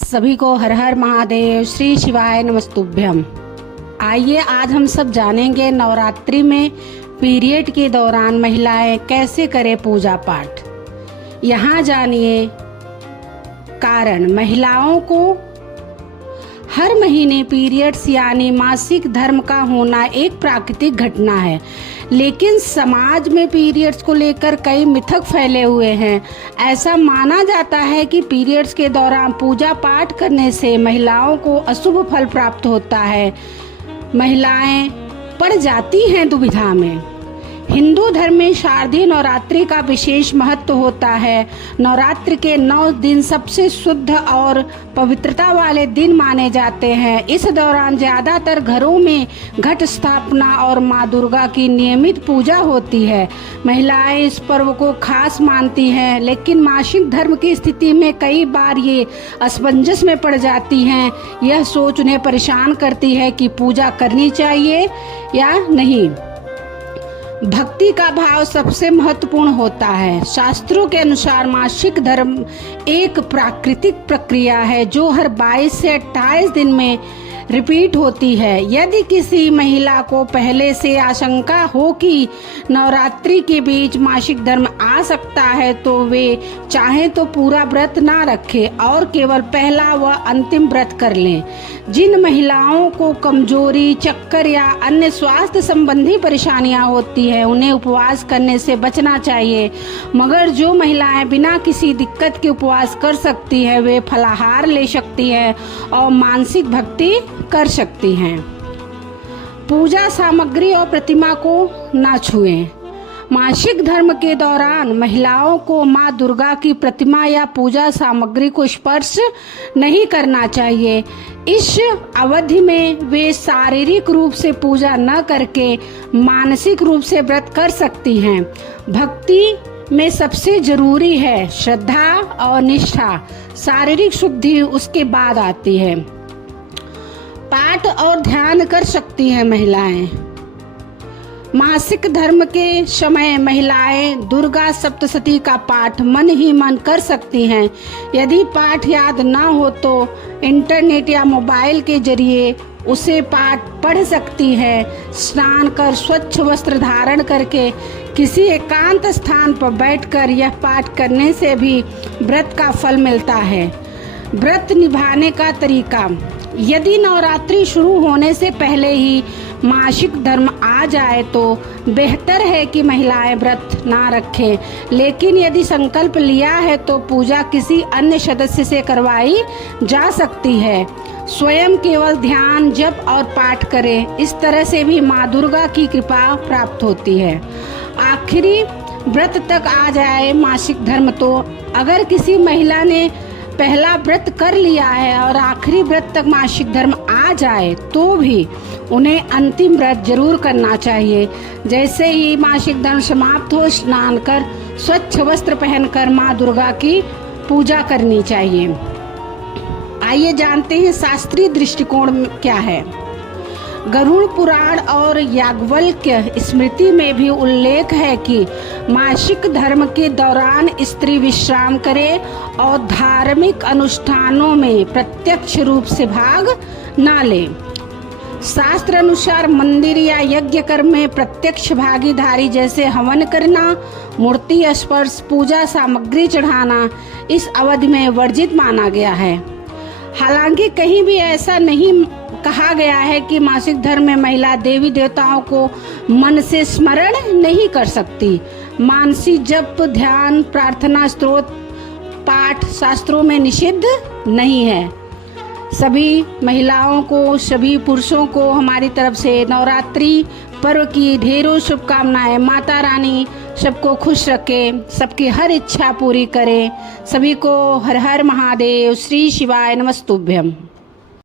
सभी को हर हर महादेव, श्री शिवाय नमस्तुभ्यम। आइए आज हम सब जानेंगे नवरात्रि में पीरियड के दौरान महिलाएं कैसे करें पूजा पाठ। यहाँ जानिए कारण। महिलाओं को हर महीने पीरियड्स यानी मासिक धर्म का होना एक प्राकृतिक घटना है, लेकिन समाज में पीरियड्स को लेकर कई मिथक फैले हुए हैं। ऐसा माना जाता है कि पीरियड्स के दौरान पूजा पाठ करने से महिलाओं को अशुभ फल प्राप्त होता है। महिलाएं पड़ जाती हैं दुविधा में। हिंदू धर्म में शारदीय नवरात्रि का विशेष महत्व होता है। नवरात्रि के 9 दिन सबसे शुद्ध और पवित्रता वाले दिन माने जाते हैं। इस दौरान ज्यादातर घरों में घट स्थापना और माँ दुर्गा की नियमित पूजा होती है। महिलाएं इस पर्व को खास मानती हैं, लेकिन मासिक धर्म की स्थिति में कई बार ये असमंजस में पड़ जाती हैं। यह सोच उन्हें परेशान करती है कि पूजा करनी चाहिए या नहीं। भक्ति का भाव सबसे महत्वपूर्ण होता है। शास्त्रों के अनुसार मासिक धर्म एक प्राकृतिक प्रक्रिया है जो हर 22 से 28 दिन में रिपीट होती है। यदि किसी महिला को पहले से आशंका हो कि नवरात्रि के बीच मासिक धर्म आ सकता है तो वे चाहे तो पूरा व्रत ना रखें और केवल पहला व अंतिम व्रत कर लें। जिन महिलाओं को कमजोरी, चक्कर या अन्य स्वास्थ्य संबंधी परेशानियां होती है उन्हें उपवास करने से बचना चाहिए, मगर जो महिलाएं बिना किसी दिक्कत के उपवास कर सकती है वे फलाहार ले सकती है और मानसिक भक्ति कर सकती हैं। पूजा सामग्री और प्रतिमा को ना छुएं। मासिक धर्म के दौरान महिलाओं को माँ दुर्गा की प्रतिमा या पूजा सामग्री को स्पर्श नहीं करना चाहिए। इस अवधि में वे शारीरिक रूप से पूजा न करके मानसिक रूप से व्रत कर सकती हैं। भक्ति में सबसे जरूरी है श्रद्धा और निष्ठा। शारीरिक शुद्धि उसके बाद आती है। पाठ और ध्यान कर सकती हैं महिलाएं। मासिक धर्म के समय महिलाएं दुर्गा सप्तशती का पाठ मन ही मन कर सकती हैं। यदि पाठ याद ना हो तो इंटरनेट या मोबाइल के जरिए उसे पाठ पढ़ सकती है। स्नान कर स्वच्छ वस्त्र धारण करके किसी एकांत स्थान पर बैठकर यह पाठ करने से भी व्रत का फल मिलता है। व्रत निभाने का तरीका। यदि नवरात्रि शुरू होने से पहले ही मासिक धर्म आ जाए तो बेहतर है कि महिलाएं व्रत ना रखें, लेकिन यदि संकल्प लिया है तो पूजा किसी अन्य सदस्य से करवाई जा सकती है। स्वयं केवल ध्यान, जप और पाठ करें। इस तरह से भी माँ दुर्गा की कृपा प्राप्त होती है। आखिरी व्रत तक आ जाए मासिक धर्म तो अगर किसी महिला ने पहला व्रत कर लिया है और आखिरी व्रत तक मासिक धर्म आ जाए तो भी उन्हें अंतिम व्रत जरूर करना चाहिए। जैसे ही मासिक धर्म समाप्त हो स्नान कर स्वच्छ वस्त्र पहनकर माँ दुर्गा की पूजा करनी चाहिए। आइए जानते हैं शास्त्रीय दृष्टिकोण क्या है। गरुड़ पुराण और याज्ञवल्क्य स्मृति में भी उल्लेख है कि मासिक धर्म के दौरान स्त्री विश्राम करे और धार्मिक अनुष्ठानों में प्रत्यक्ष रूप से भाग ना ले। शास्त्र अनुसार मंदिर या यज्ञ कर्म में प्रत्यक्ष भागीदारी जैसे हवन करना, मूर्ति स्पर्श, पूजा सामग्री चढ़ाना इस अवधि में वर्जित माना गया है। हालांकि कहीं भी ऐसा नहीं कहा गया है कि मासिक धर्म में महिला देवी देवताओं को मन से स्मरण नहीं कर सकती। मानसिक जप, ध्यान, प्रार्थना, स्तोत्र पाठ शास्त्रों में निषिद्ध नहीं है। सभी महिलाओं को, सभी पुरुषों को हमारी तरफ से नवरात्रि पर्व की ढेरों शुभकामनाएं। माता रानी सबको खुश रखे, सबकी हर इच्छा पूरी करे। सभी को हर हर महादेव, श्री शिवाय नमस्तुभ्यम।